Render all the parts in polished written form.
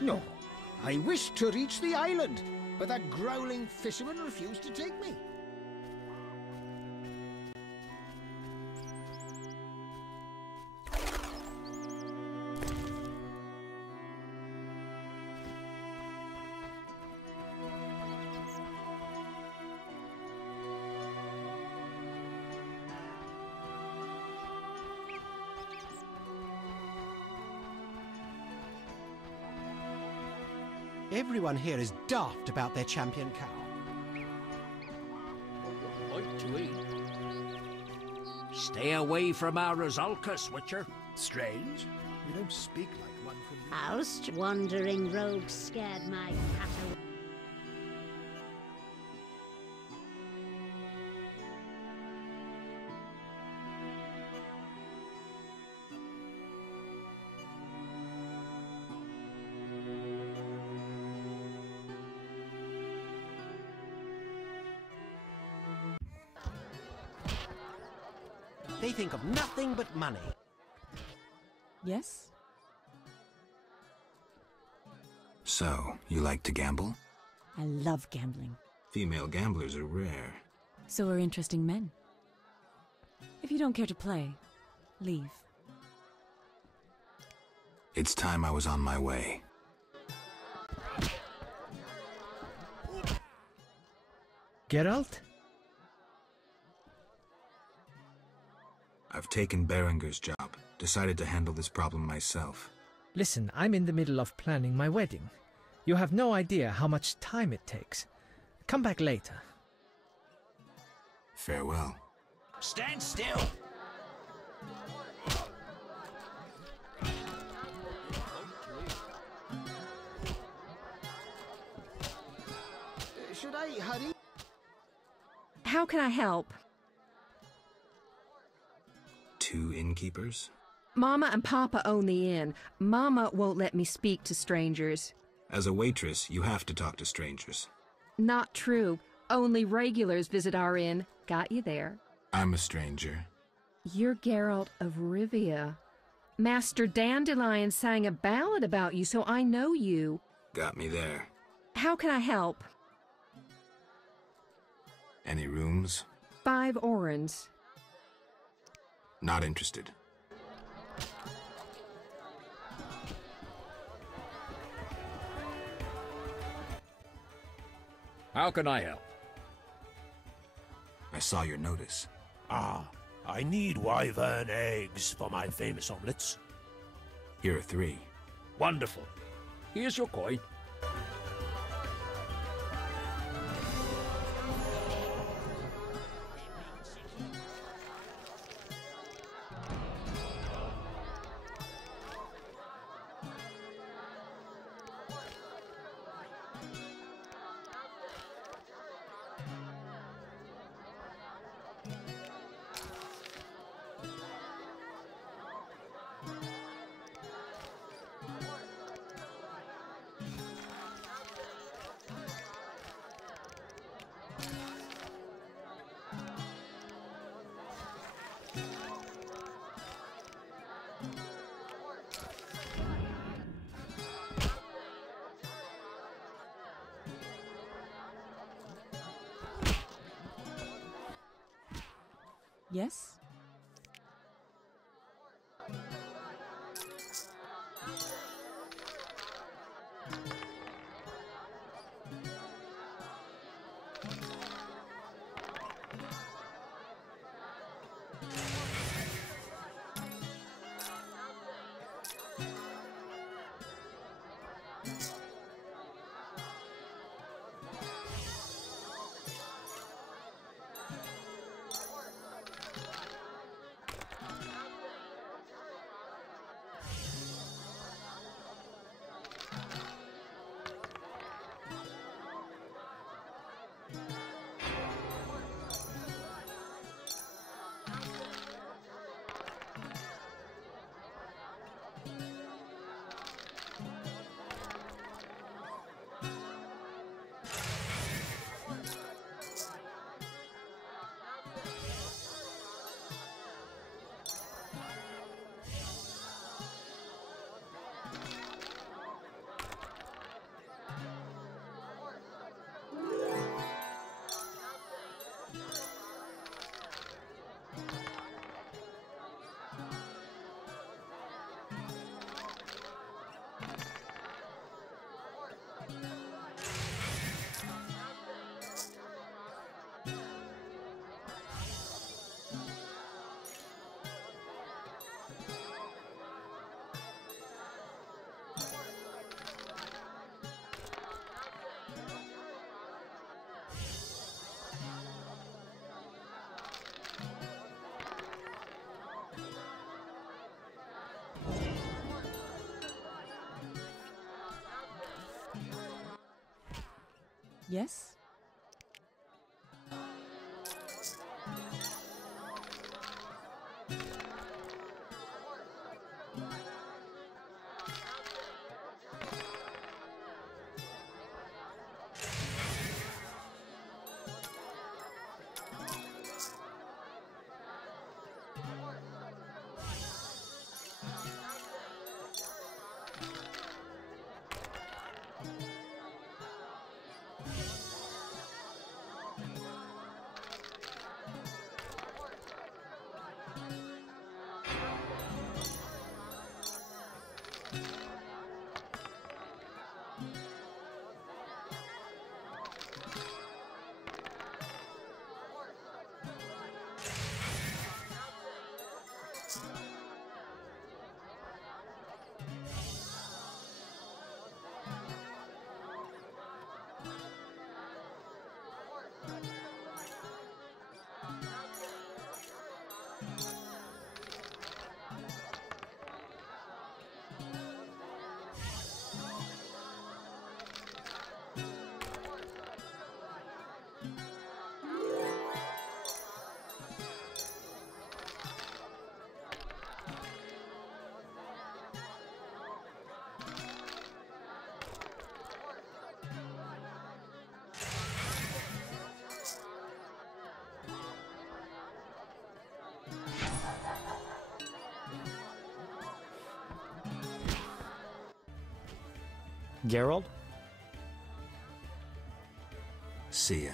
No, I wished to reach the island, but that growling fisherman refused to take me. Everyone here is daft about their champion cow. Like to eat. Stay away from our Rosalka, Switcher. Strange. You don't speak like one from the... House wandering rogues scared my cat away. They think of nothing but money. Yes? So, you like to gamble? I love gambling. Female gamblers are rare. So are interesting men. If you don't care to play, leave. It's time I was on my way. Geralt? I've taken Berenger's job. Decided to handle this problem myself. Listen, I'm in the middle of planning my wedding. You have no idea how much time it takes. Come back later. Farewell. Stand still! Should I hurry? How can I help? 2 innkeepers? Mama and Papa own the inn. Mama won't let me speak to strangers. As a waitress, you have to talk to strangers. Not true. Only regulars visit our inn. Got you there. I'm a stranger. You're Geralt of Rivia. Master Dandelion sang a ballad about you, so I know you. Got me there. How can I help? Any rooms? 5 orens. Not interested. How can I help? I saw your notice. Ah, I need wyvern eggs for my famous omelets. Here are 3. Wonderful. Here's your coin. Yes? Yes? Geralt? See ya.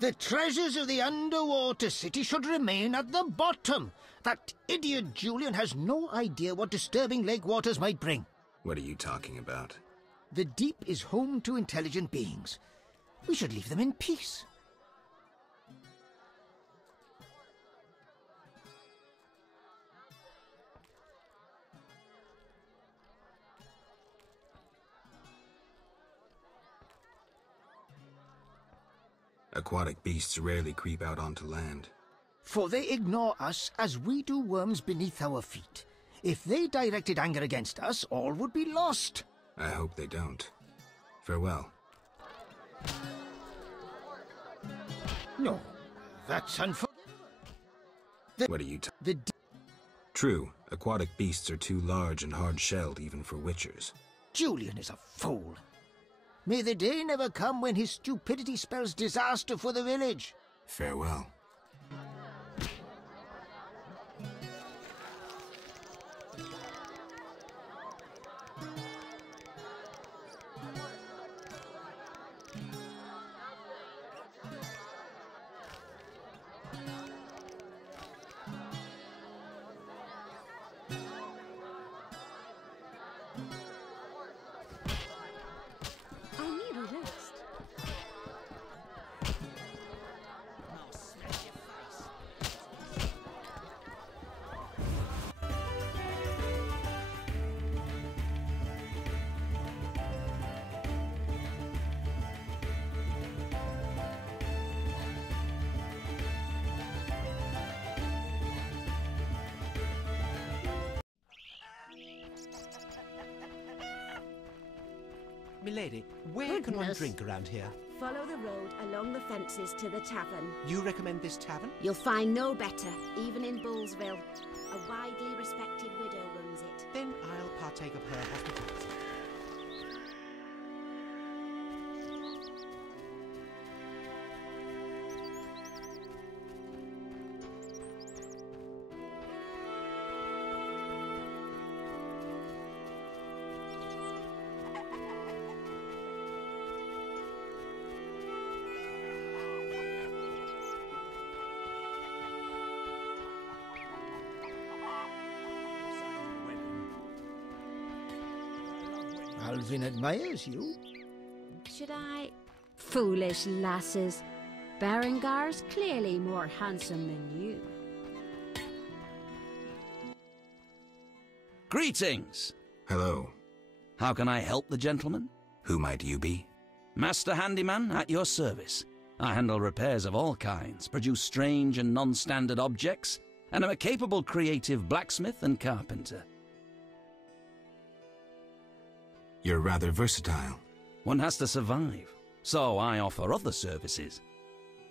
The treasures of the underwater city should remain at the bottom. That idiot Julian has no idea what disturbing lake waters might bring. What are you talking about? The deep is home to intelligent beings. We should leave them in peace. Aquatic beasts rarely creep out onto land. For they ignore us as we do worms beneath our feet. If they directed anger against us, all would be lost. I hope they don't. Farewell. No, that's unforgivable. What are you True, aquatic beasts are too large and hard-shelled even for witchers. Julian is a fool. May the day never come when his stupidity spells disaster for the village. Farewell. I need a rest. Milady, where can one Goodness. drink around here? Follow the road along the fences to the tavern. You recommend this tavern? You'll find no better, even in Bullsville. A widely respected widow runs it. Then I'll partake of her hospitality. Alvin admires you. Should I? Foolish lasses. Berengar's clearly more handsome than you. Greetings! Hello. How can I help the gentleman? Who might you be? Master Handyman at your service. I handle repairs of all kinds, produce strange and non-standard objects, and am a capable creative blacksmith and carpenter. You're rather versatile. One has to survive, so I offer other services.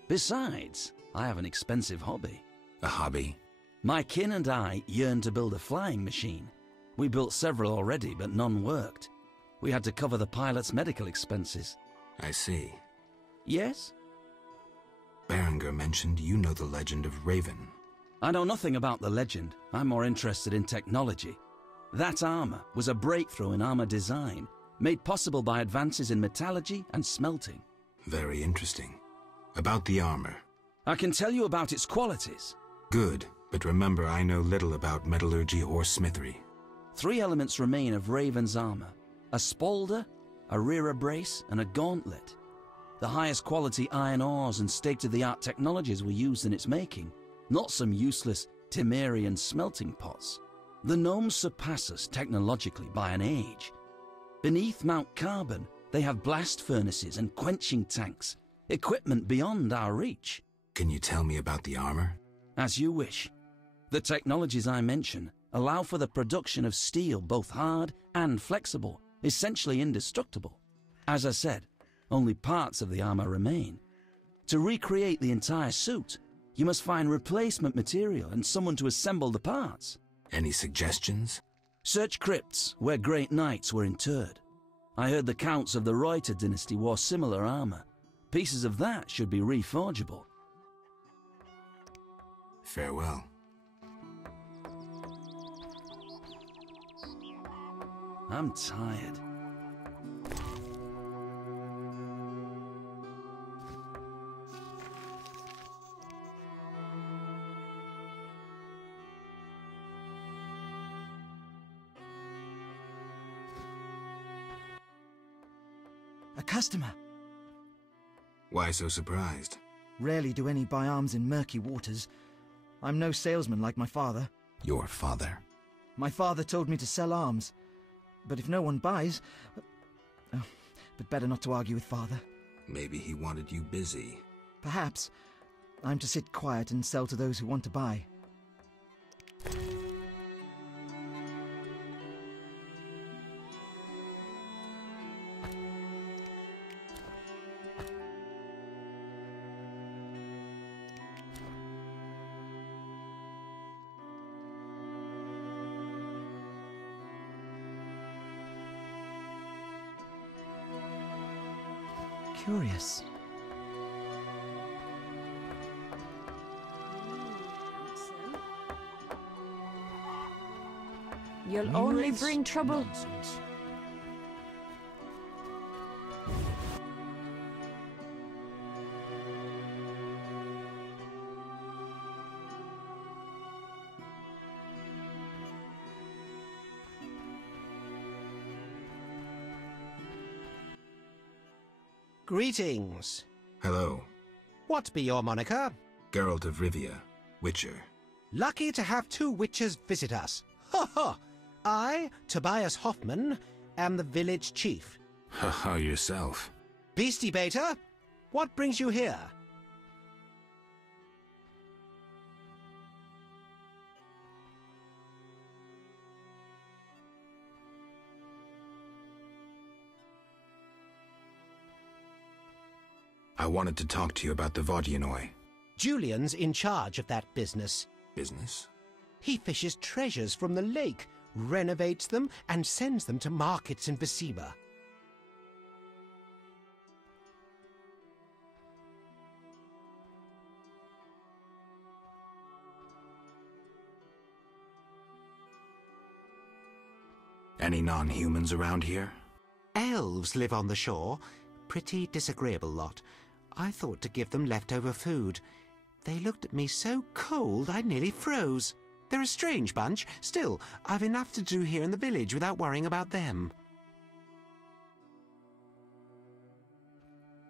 Besides, I have an expensive hobby. A hobby? My kin and I yearn to build a flying machine. We built several already, but none worked. We had to cover the pilot's medical expenses. I see. Yes? Berenger mentioned you know the legend of Raven. I know nothing about the legend. I'm more interested in technology. That armor was a breakthrough in armor design, made possible by advances in metallurgy and smelting. Very interesting. About the armor. I can tell you about its qualities. Good, but remember I know little about metallurgy or smithery. 3 elements remain of Raven's armor: a spalder, a rear brace, and a gauntlet. The highest quality iron ores and state-of-the-art technologies were used in its making, not some useless Temerian smelting pots. The gnomes surpass us technologically by an age. Beneath Mount Carbon, they have blast furnaces and quenching tanks, equipment beyond our reach. Can you tell me about the armor? As you wish. The technologies I mention allow for the production of steel both hard and flexible, essentially indestructible. As I said, only parts of the armor remain. To recreate the entire suit, you must find replacement material and someone to assemble the parts. Any suggestions? Search crypts where great knights were interred. I heard the counts of the Reuter dynasty wore similar armor. Pieces of that should be reforgeable. Farewell. I'm tired. A customer. Why so surprised? Rarely do any buy arms in murky waters. I'm no salesman like my father. Your father? My father told me to sell arms. But if no one buys... Oh, but better not to argue with father. Maybe he wanted you busy. Perhaps. I'm to sit quiet and sell to those who want to buy. Curious. You'll only bring trouble. Nonsense. Greetings. Hello. What be your moniker? Geralt of Rivia, Witcher. Lucky to have 2 witchers visit us. Ha ha! I, Tobias Hoffman, am the village chief. Haha, yourself. Beastie Beta, what brings you here? I wanted to talk to you about the Vodyanoi. Julian's in charge of that business. Business? He fishes treasures from the lake, renovates them, and sends them to markets in Visima. Any non-humans around here? Elves live on the shore. Pretty disagreeable lot. I thought to give them leftover food. They looked at me so cold I nearly froze. They're a strange bunch. Still, I've enough to do here in the village without worrying about them.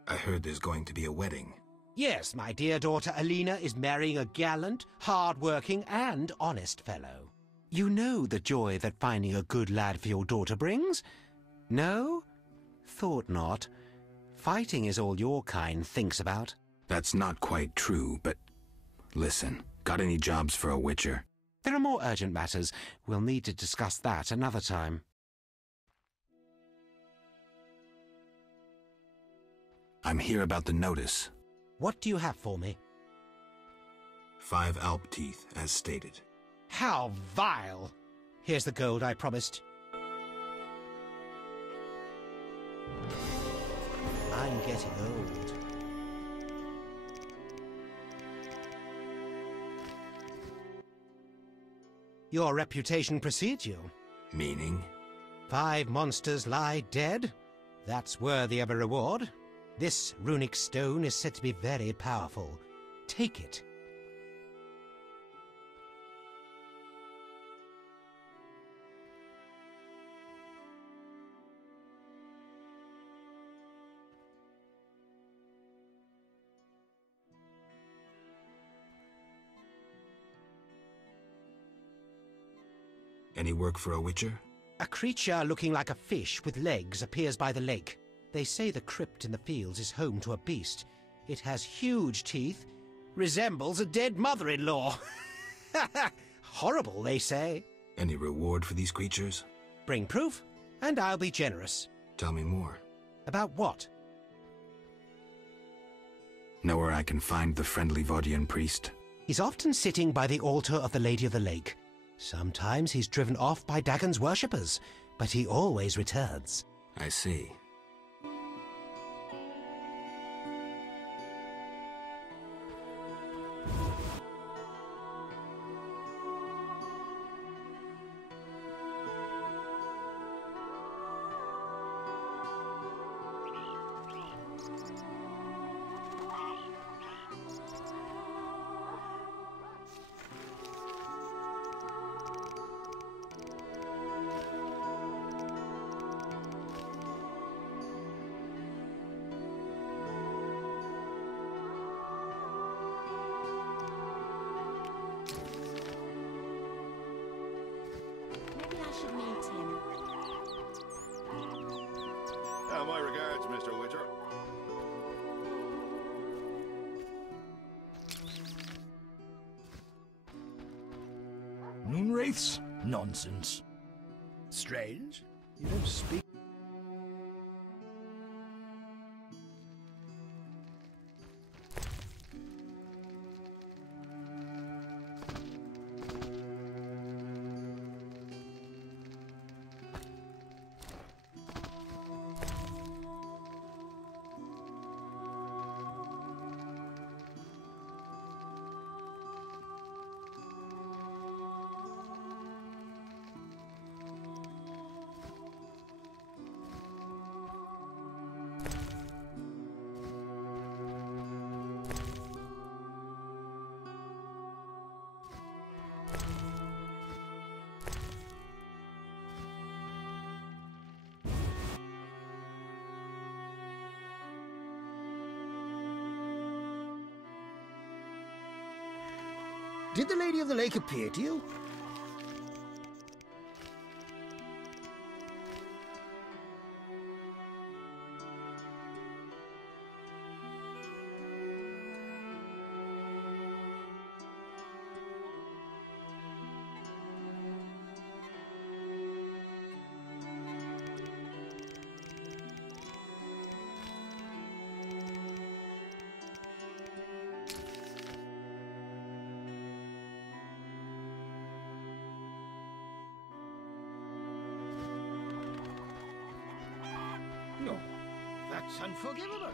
I heard there's going to be a wedding. Yes, my dear daughter Alina is marrying a gallant, hard-working, and honest fellow. You know the joy that finding a good lad for your daughter brings? No? Thought not. Fighting is all your kind thinks about. That's not quite true, but... Listen, got any jobs for a witcher? There are more urgent matters. We'll need to discuss that another time. I'm here about the notice. What do you have for me? 5 Alp teeth, as stated. How vile! Here's the gold I promised. I'm getting old. Your reputation precedes you. Meaning? 5 monsters lie dead? That's worthy of a reward. This runic stone is said to be very powerful. Take it. Any work for a witcher? A creature looking like a fish with legs appears by the lake. They say the crypt in the fields is home to a beast. It has huge teeth, resembles a dead mother-in-law. Horrible, they say. Any reward for these creatures? Bring proof, and I'll be generous. Tell me more. About what? Know where I can find the friendly Vaudian priest? He's often sitting by the altar of the Lady of the Lake. Sometimes he's driven off by Dagon's worshippers, but he always returns. I see. Maybe I should meet him. My regards, Mr. Witcher. Moonwraiths? Nonsense. Strange. You don't speak. Did the Lady of the Lake appear to you? No, that's unforgivable.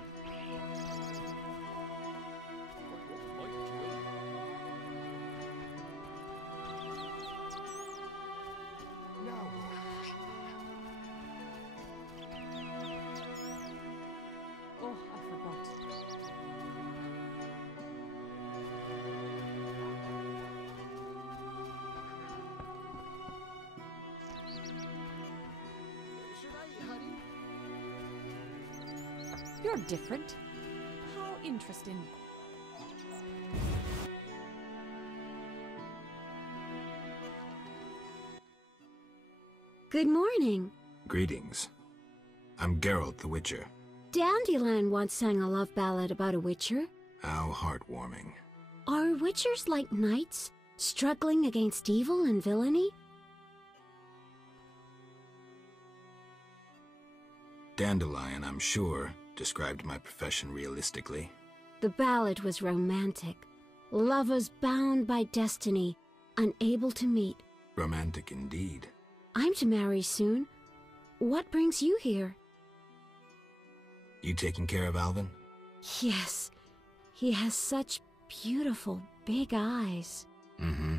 Now. Oh, I forgot. Should I hurry? You're different. How interesting. Good morning. Greetings. I'm Geralt the Witcher. Dandelion once sang a love ballad about a witcher. How heartwarming. Are witchers like knights, struggling against evil and villainy? Dandelion, I'm sure, described my profession realistically. The ballad was romantic. Lovers bound by destiny, unable to meet. Romantic indeed. I'm to marry soon. What brings you here? You taking care of Alvin? Yes. He has such beautiful big eyes. Mm-hmm.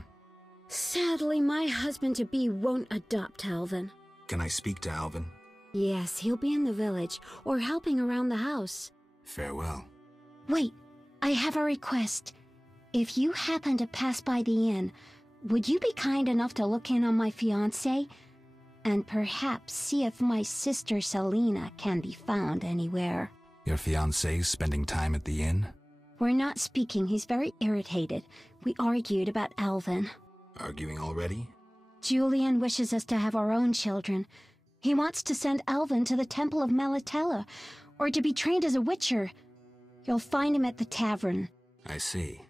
Sadly, my husband-to-be won't adopt Alvin. Can I speak to Alvin? Yes, he'll be in the village, or helping around the house. Farewell. Wait, I have a request. If you happen to pass by the inn, would you be kind enough to look in on my fiancé? And perhaps see if my sister Selina can be found anywhere. Your fiancé's spending time at the inn? We're not speaking. He's very irritated. We argued about Alvin. Arguing already? Julian wishes us to have our own children. He wants to send Alvin to the Temple of Melatella, or to be trained as a witcher. You'll find him at the tavern. I see.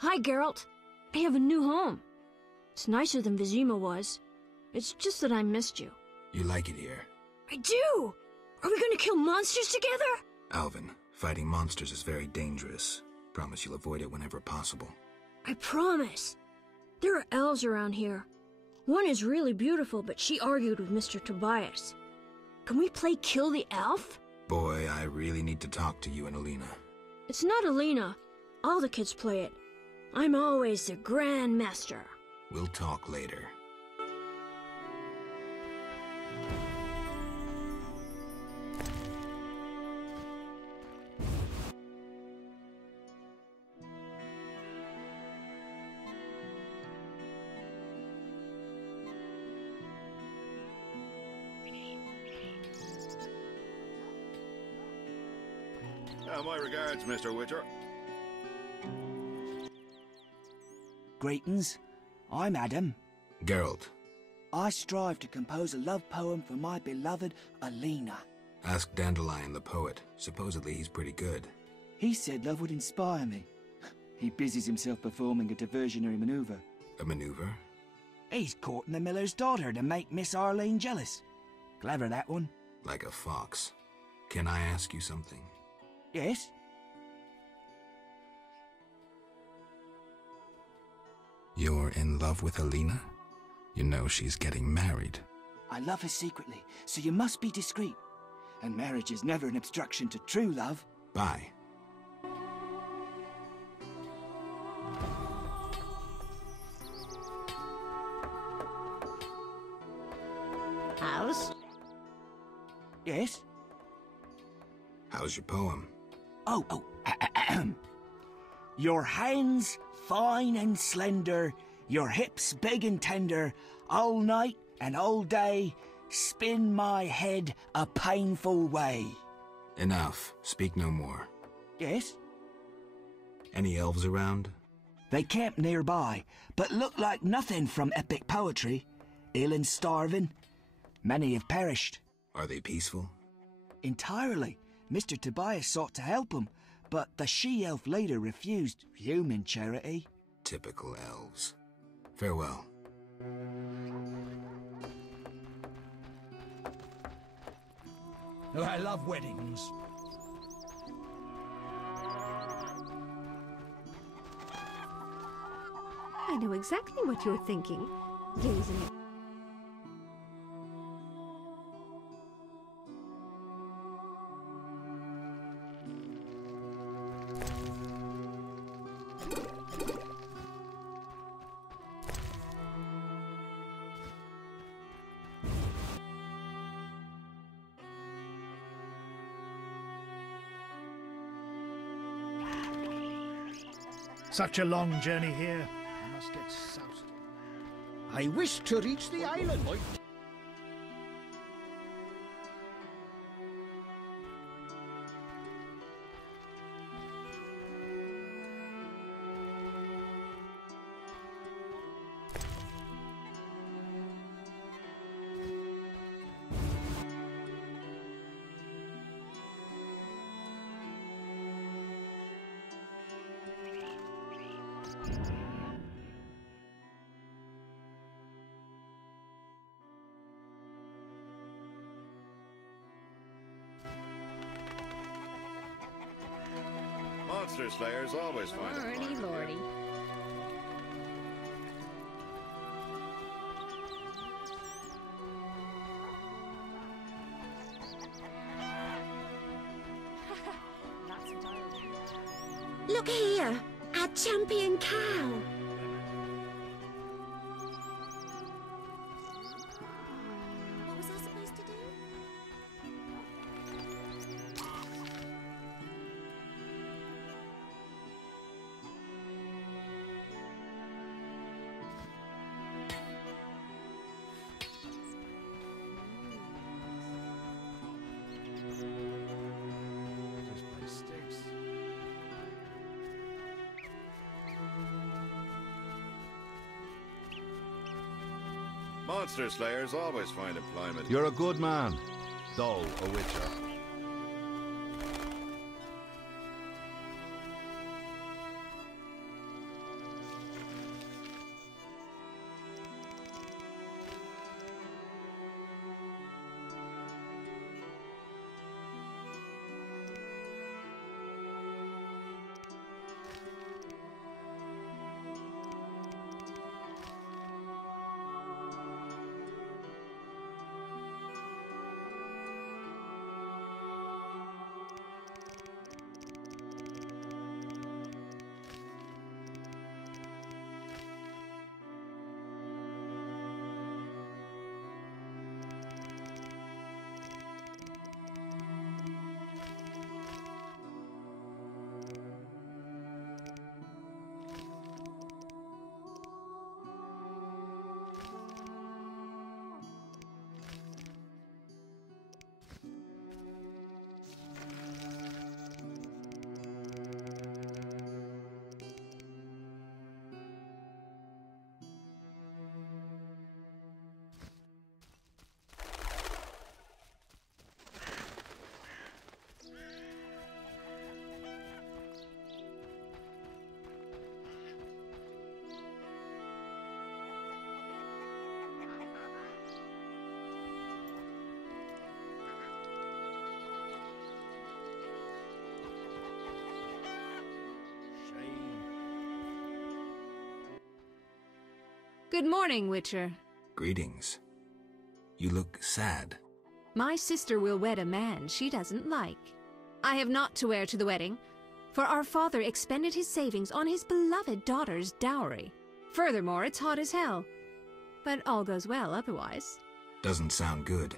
Hi, Geralt. I have a new home. It's nicer than Vizima was. It's just that I missed you. You like it here? I do! Are we gonna kill monsters together? Alvin, fighting monsters is very dangerous. Promise you'll avoid it whenever possible. I promise. There are elves around here. One is really beautiful, but she argued with Mr. Tobias. Can we play Kill the Elf? Boy, I really need to talk to you and Alina. It's not Alina. All the kids play it. I'm always the Grand Master. We'll talk later. My regards, Mr. Witcher. Greetings. I'm Adam. Geralt. I strive to compose a love poem for my beloved Alina. Ask Dandelion the poet. Supposedly he's pretty good. He said love would inspire me. He busies himself performing a diversionary maneuver. A maneuver? He's courting the miller's daughter to make Miss Arlene jealous. Clever, that one. Like a fox. Can I ask you something? Yes? You're in love with Alina? You know she's getting married. I love her secretly, so you must be discreet. And marriage is never an obstruction to true love. Bye. House? Yes? How's your poem? Your hands fine and slender, your hips big and tender, all night and all day, spin my head a painful way. Enough. Speak no more. Yes? Any elves around? They camp nearby, but look like nothing from epic poetry. Ill and starving. Many have perished. Are they peaceful? Entirely. Mr. Tobias sought to help them, but the she-elf leader refused human charity. Typical elves. Farewell. I love weddings. I know exactly what you're thinking, gazing at... Such a long journey here. I must get soused. I wish to reach the island. Monster slayers always find a Lordy, climate. lordy. Look here, our champion cow. What was I supposed to do? This place stinks. Monster slayers always find employment. You're a good man, though a witcher. Good morning, Witcher. Greetings. You look sad. My sister will wed a man she doesn't like. I have naught to wear to the wedding, for our father expended his savings on his beloved daughter's dowry. Furthermore, it's hot as hell. But all goes well otherwise. Doesn't sound good.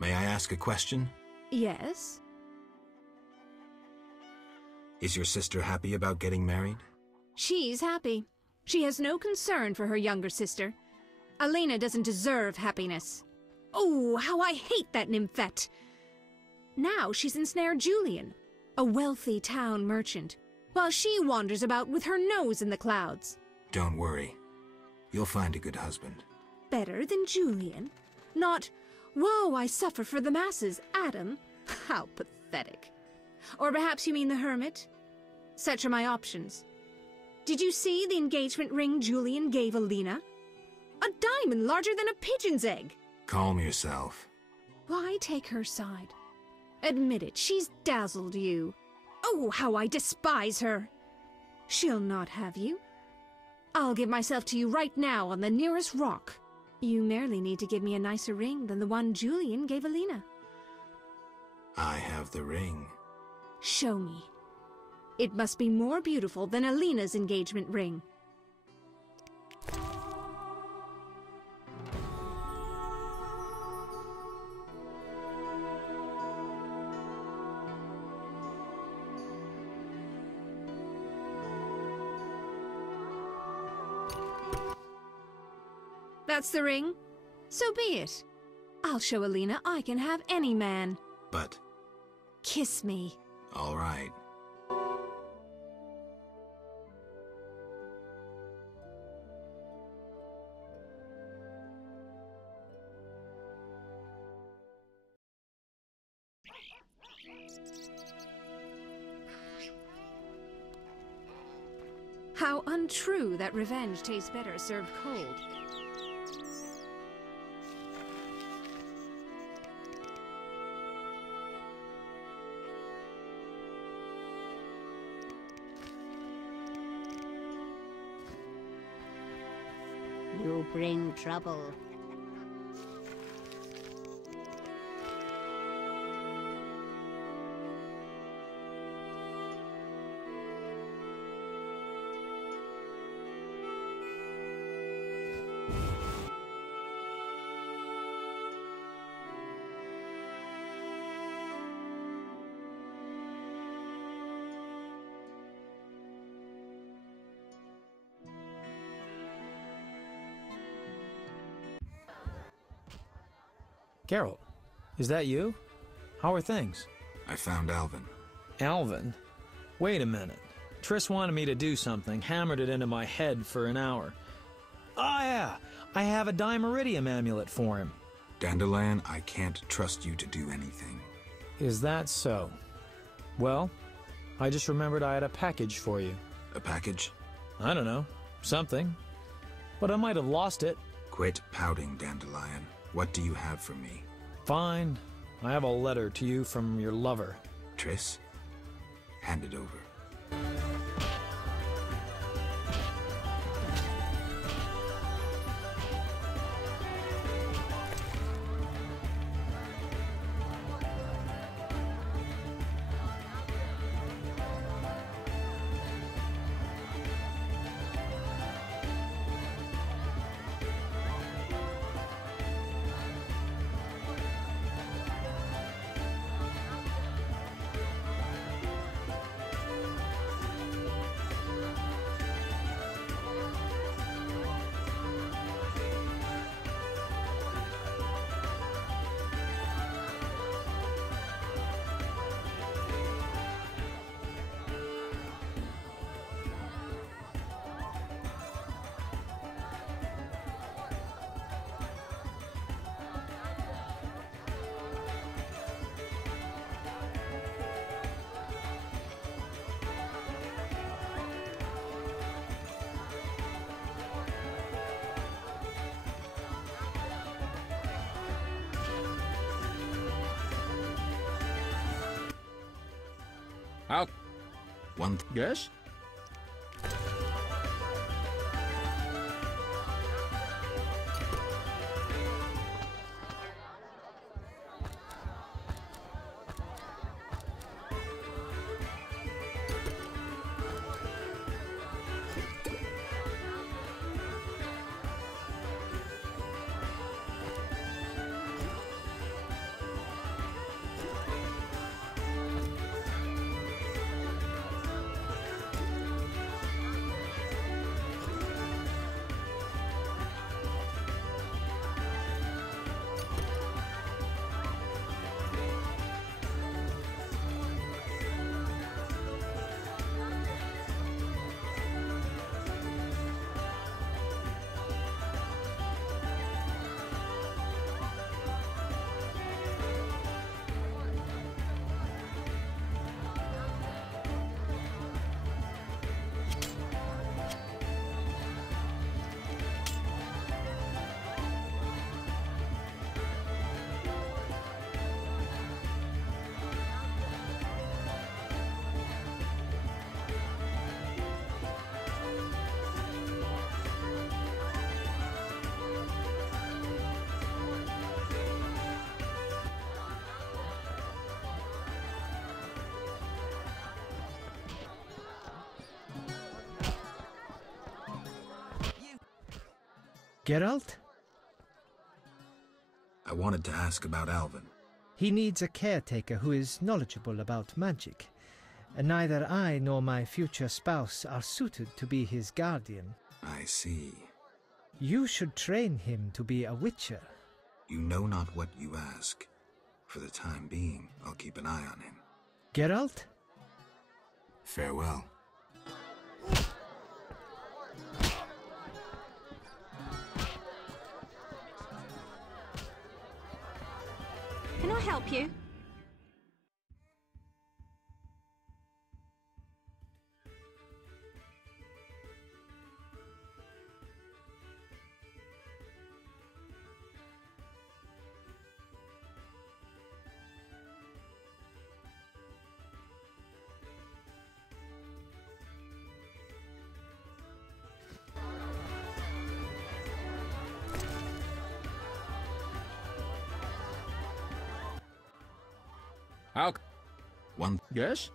May I ask a question? Yes? Is your sister happy about getting married? She's happy. She has no concern for her younger sister. Alena doesn't deserve happiness. Oh, how I hate that nymphette! Now she's ensnared Julian, a wealthy town merchant, while she wanders about with her nose in the clouds. Don't worry. You'll find a good husband. Better than Julian? Not, woe, I suffer for the masses, Adam? How pathetic. Or perhaps you mean the hermit? Such are my options. Did you see the engagement ring Julian gave Alena? A diamond larger than a pigeon's egg. Calm yourself. Why take her side? Admit it, she's dazzled you. Oh, how I despise her! She'll not have you. I'll give myself to you right now on the nearest rock. You merely need to give me a nicer ring than the one Julian gave Alena. I have the ring. Show me. It must be more beautiful than Alena's engagement ring. That's the ring? So be it. I'll show Alena I can have any man. But... Kiss me. All right. How untrue that revenge tastes better served cold. You bring trouble. Geralt, is that you? How are things? I found Alvin. Alvin? Wait a minute. Triss wanted me to do something, hammered it into my head for an hour. Ah, yeah, I have a Dimeridium amulet for him. Dandelion, I can't trust you to do anything. Is that so? Well, I just remembered I had a package for you. A package? I don't know. Something. But I might have lost it. Quit pouting, Dandelion. What do you have for me? Fine. I have a letter to you from your lover. Triss? Hand it over. How? Yes? Geralt? I wanted to ask about Alvin. He needs a caretaker who is knowledgeable about magic. Neither I nor my future spouse are suited to be his guardian. I see. You should train him to be a witcher. You know not what you ask. For the time being, I'll keep an eye on him. Geralt? Farewell. Can I help you? How? One. Yes?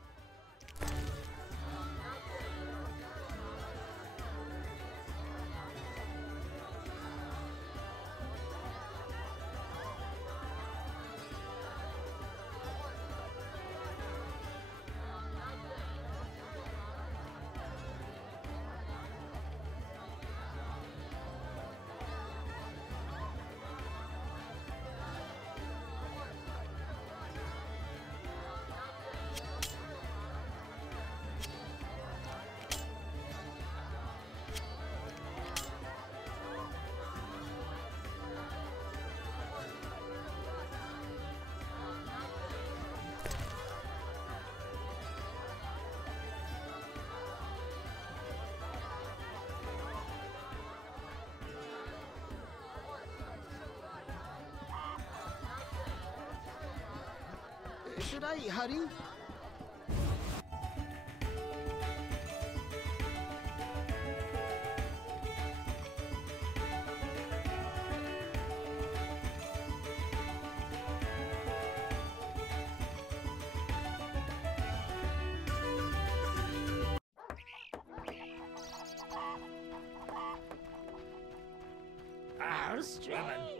Should I hurry? How strange.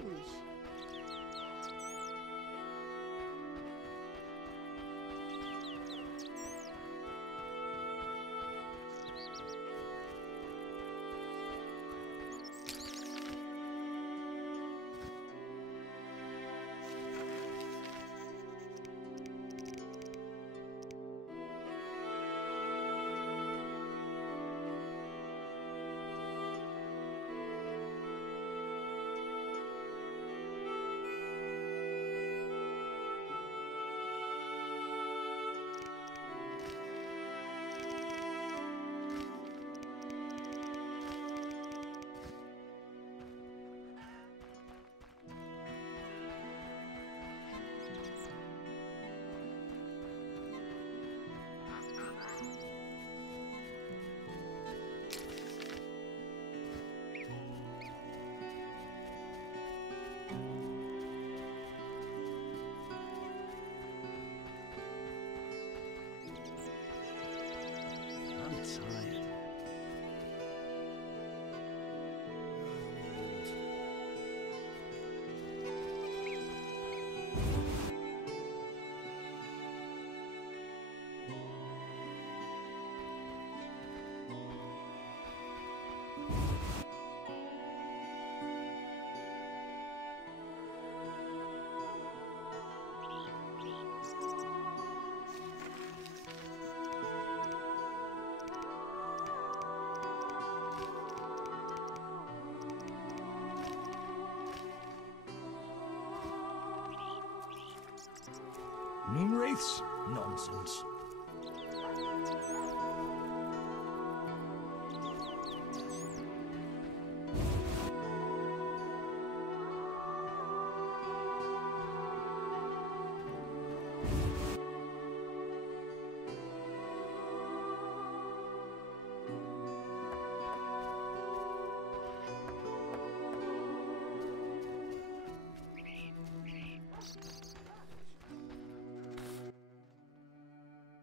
Moonwraiths? Nonsense.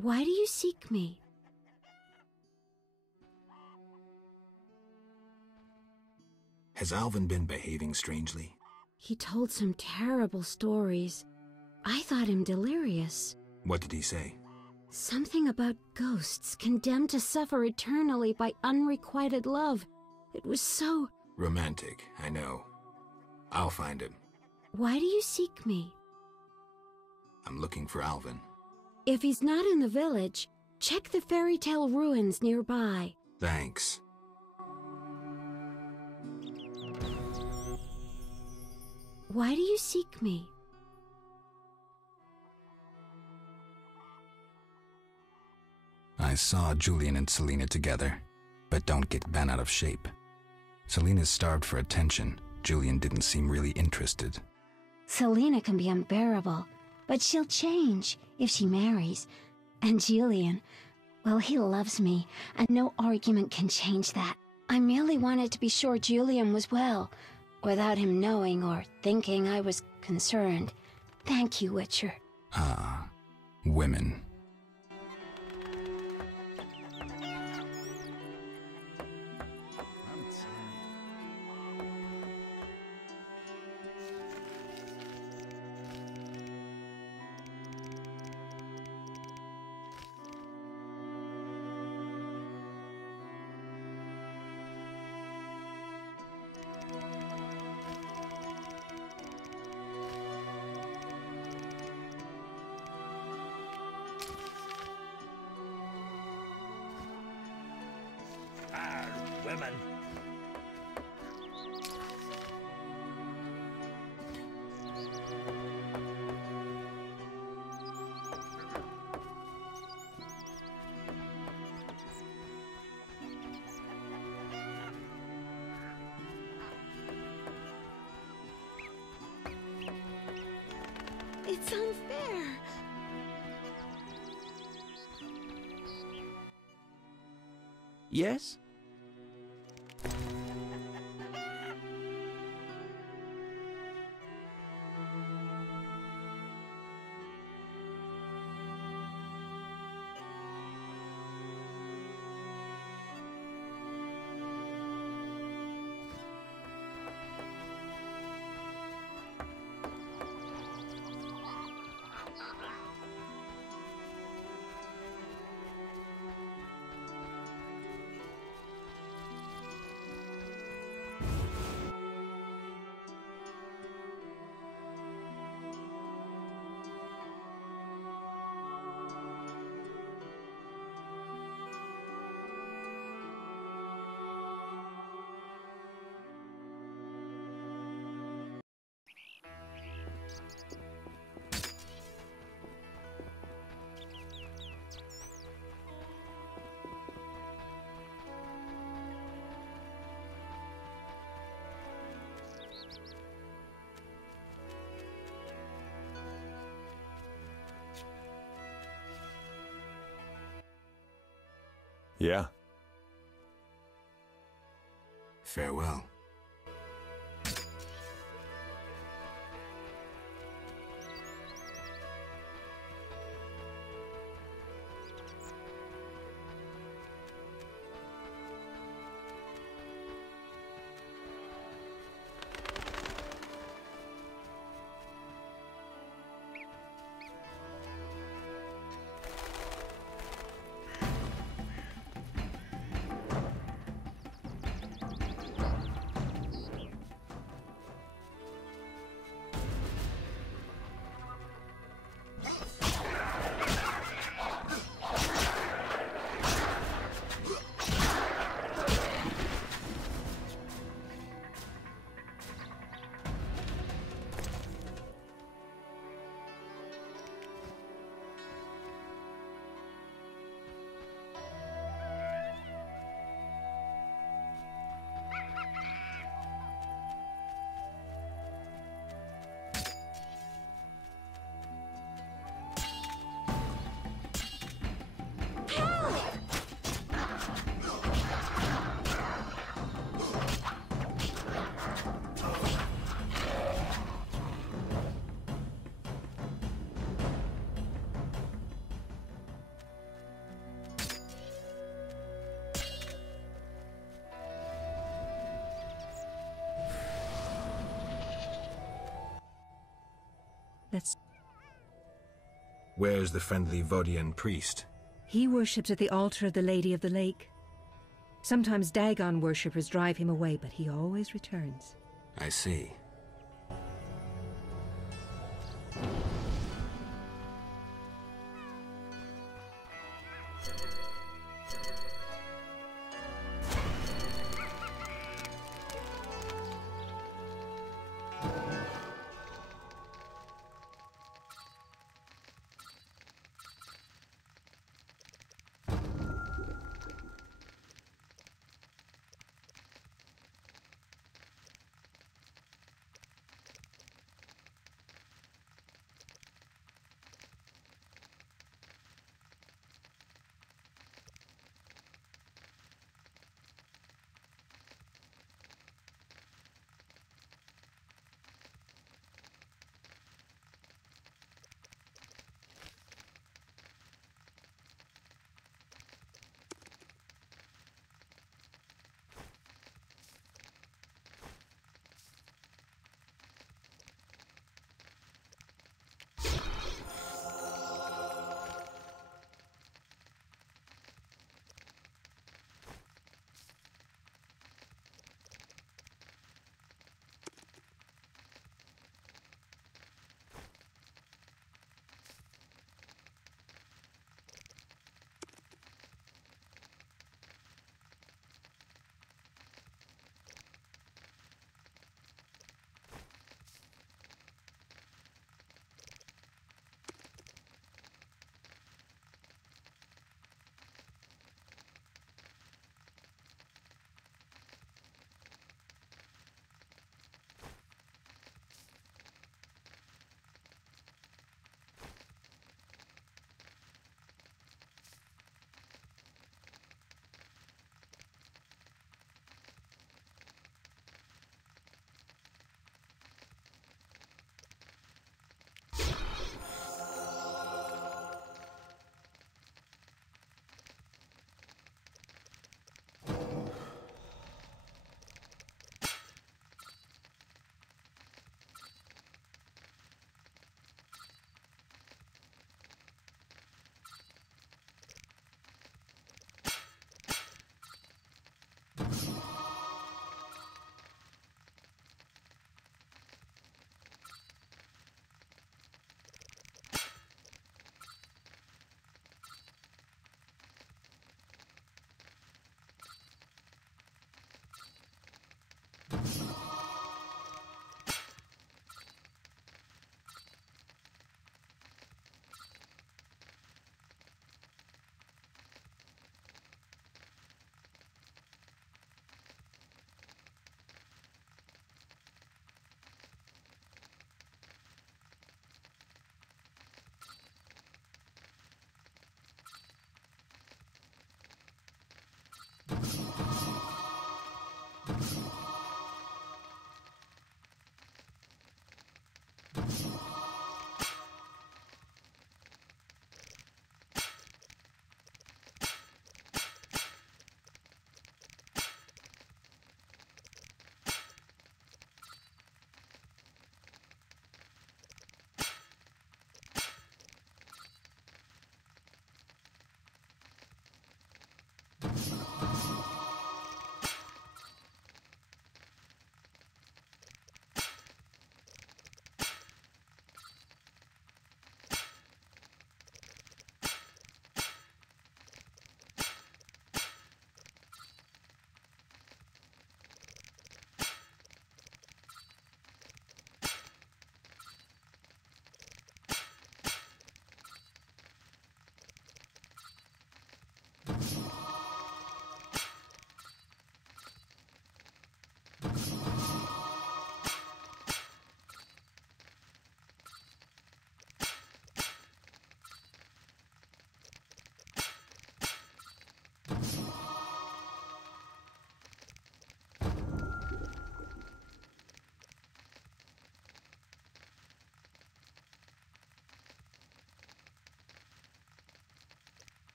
Why do you seek me? Has Alvin been behaving strangely? He told some terrible stories. I thought him delirious. What did he say? Something about ghosts condemned to suffer eternally by unrequited love. It was so... Romantic, I know. I'll find him. Why do you seek me? I'm looking for Alvin. If he's not in the village, check the fairy tale ruins nearby. Thanks. Why do you seek me? I saw Julian and Selena together, but don't get bent out of shape. Selena's starved for attention. Julian didn't seem really interested. Selena can be unbearable, but she'll change if she marries. And Julian, well, he loves me, and no argument can change that. I merely wanted to be sure Julian was well, without him knowing or thinking I was concerned. Thank you, Witcher. Ah, women. Women. It's unfair. Yes? Yeah. Farewell. Where's the friendly Vodian priest? He worships at the altar of the Lady of the Lake. Sometimes Dagon worshippers drive him away, but he always returns. I see.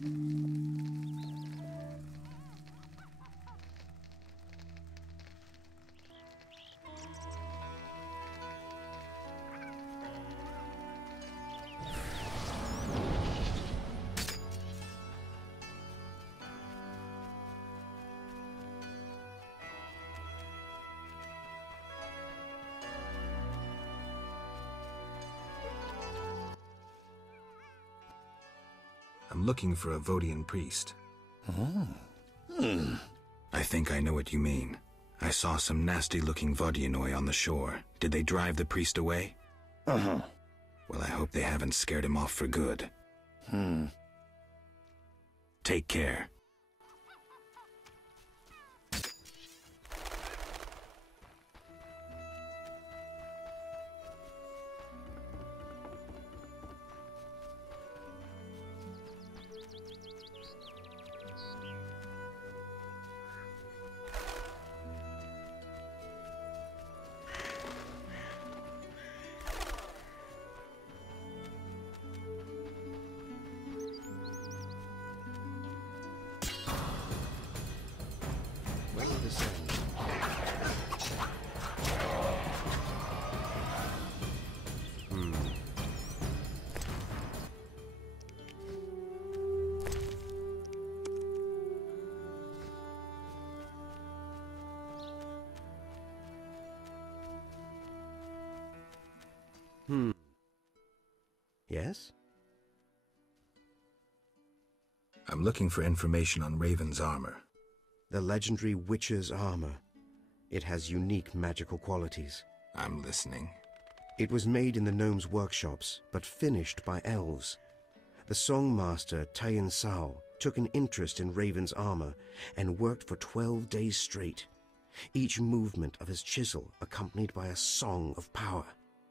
I'm looking for a Vodian priest. I think I know what you mean. I saw some nasty-looking Vodianoi on the shore. Did they drive the priest away? Well, I hope they haven't scared him off for good. Take care. Yes? I'm looking for information on Raven's armor. The legendary Witcher's armor. It has unique magical qualities. I'm listening. It was made in the gnomes' workshops, but finished by elves. The songmaster Tayan Sao took an interest in Raven's armor and worked for 12 days straight. Each movement of his chisel accompanied by a song of power.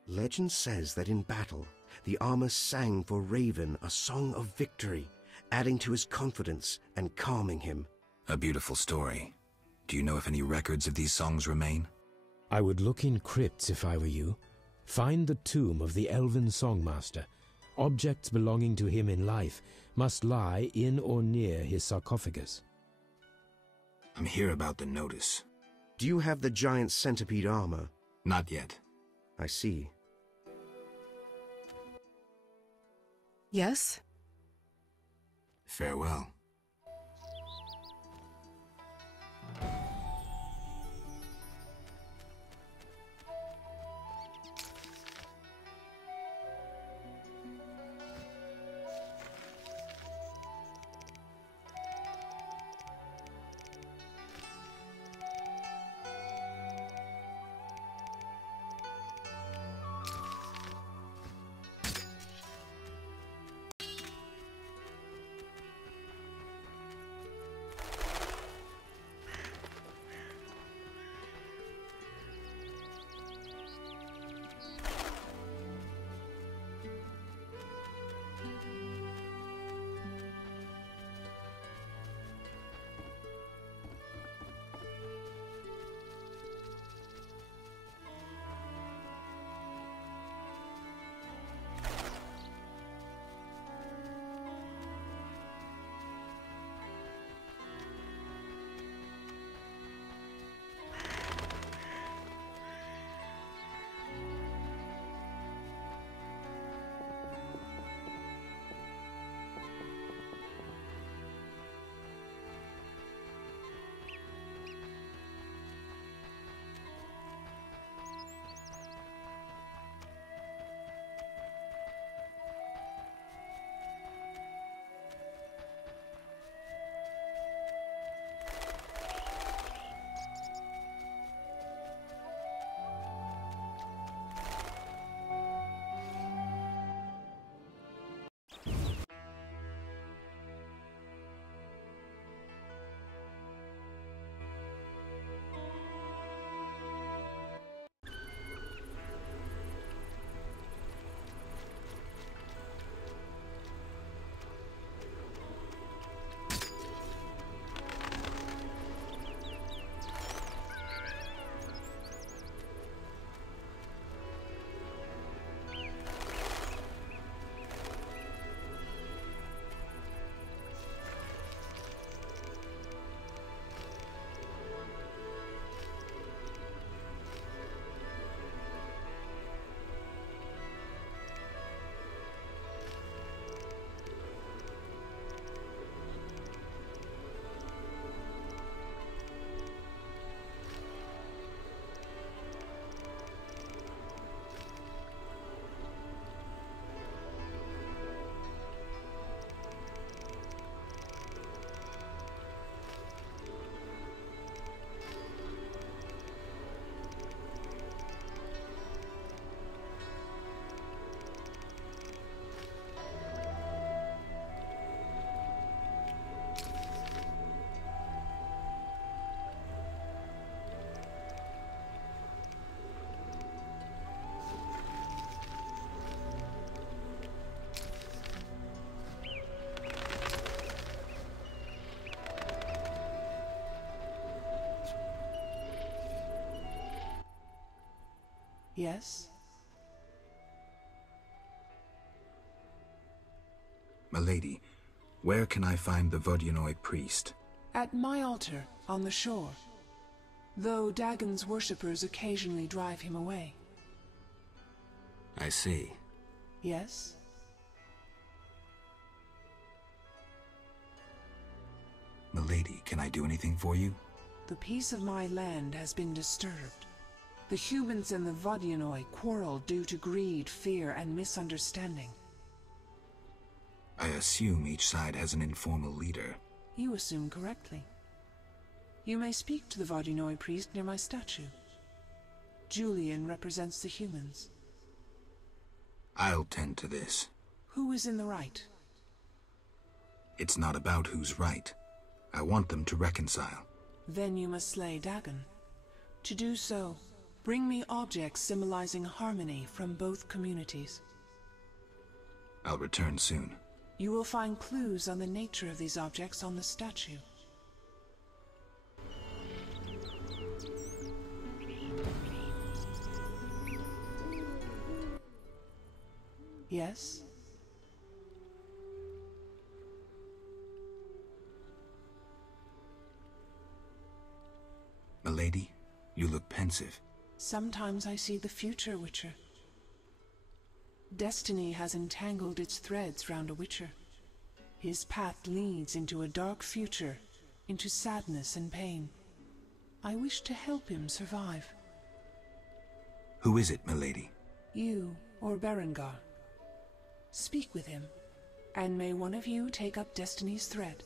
Legend says that in battle, the armor sang for Raven a song of victory, adding to his confidence and calming him. A beautiful story. Do you know if any records of these songs remain? I would look in crypts if I were you. Find the tomb of the elven songmaster. Objects belonging to him in life must lie in or near his sarcophagus. I'm here about the notice. Do you have the giant centipede armor? Not yet. I see. Yes? Farewell. Yes? Milady, where can I find the Vodyanoi priest? At my altar, on the shore. Though Dagon's worshippers occasionally drive him away. I see. Yes? Milady, can I do anything for you? The peace of my land has been disturbed. The humans and the Vodyanoi quarrel due to greed, fear, and misunderstanding. I assume each side has an informal leader. You assume correctly. You may speak to the Vodyanoi priest near my statue. Julian represents the humans. I'll tend to this. Who is in the right? It's not about who's right. I want them to reconcile. Then you must slay Dagon. To do so, bring me objects symbolizing harmony from both communities. I'll return soon. You will find clues on the nature of these objects on the statue. Yes? Milady, you look pensive. Sometimes I see the future, Witcher. Destiny has entangled its threads round a Witcher. His path leads into a dark future, into sadness and pain. I wish to help him survive. Who is it, milady? You or Berengar. Speak with him, and may one of you take up Destiny's thread.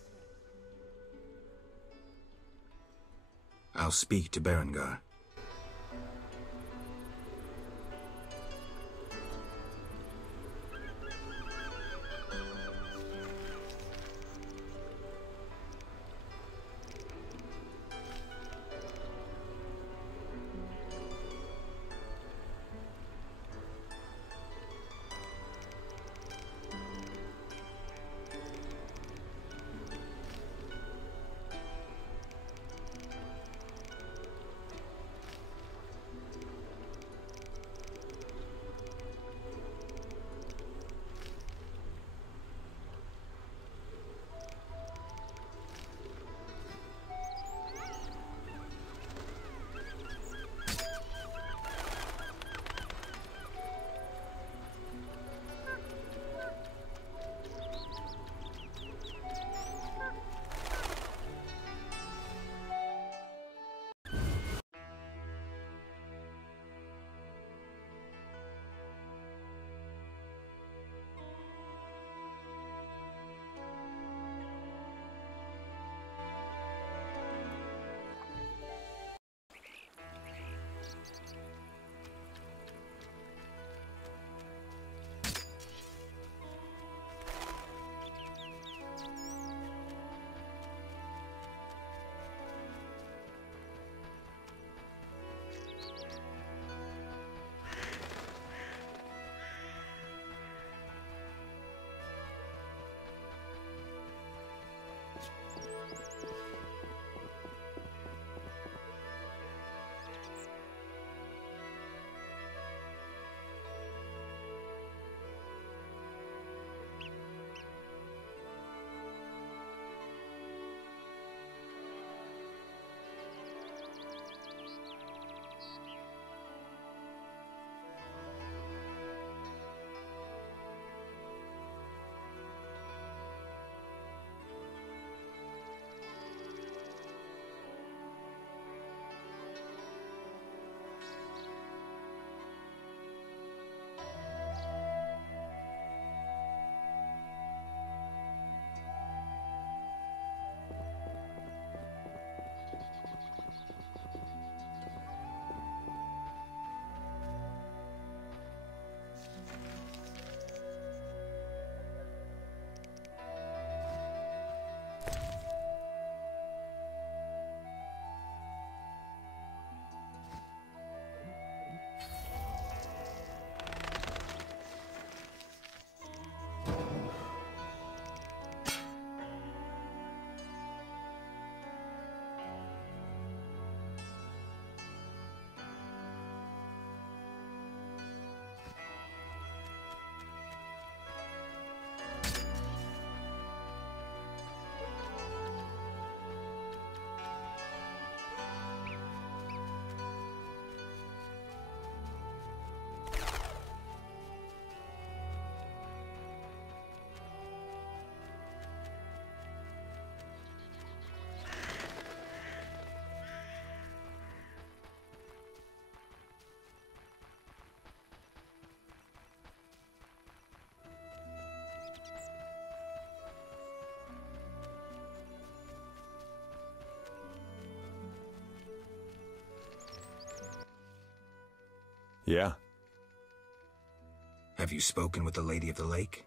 I'll speak to Berengar. Yeah? Have you spoken with the Lady of the Lake?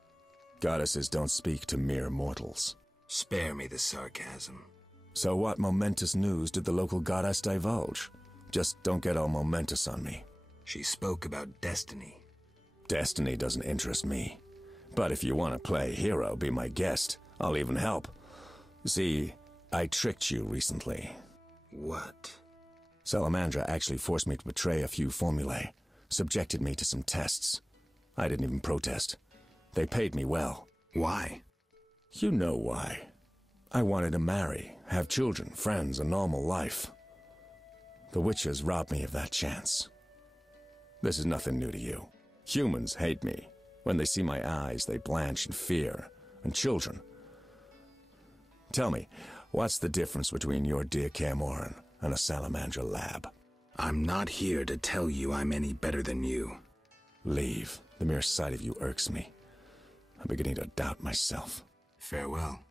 Goddesses don't speak to mere mortals. Spare me the sarcasm. So what momentous news did the local goddess divulge? Just don't get all momentous on me. She spoke about destiny. Destiny doesn't interest me. But if you want to play hero, be my guest. I'll even help. See, I tricked you recently. What? Salamandra actually forced me to betray a few formulae, subjected me to some tests. I didn't even protest. They paid me well. Why? You know why. I wanted to marry, have children, friends, a normal life. The Witchers robbed me of that chance. This is nothing new to you. Humans hate me. When they see my eyes, they blanch in fear. And children. Tell me, what's the difference between your dear Camoran and a Salamandra lab? I'm not here to tell you I'm any better than you. Leave. The mere sight of you irks me. I'm beginning to doubt myself. Farewell.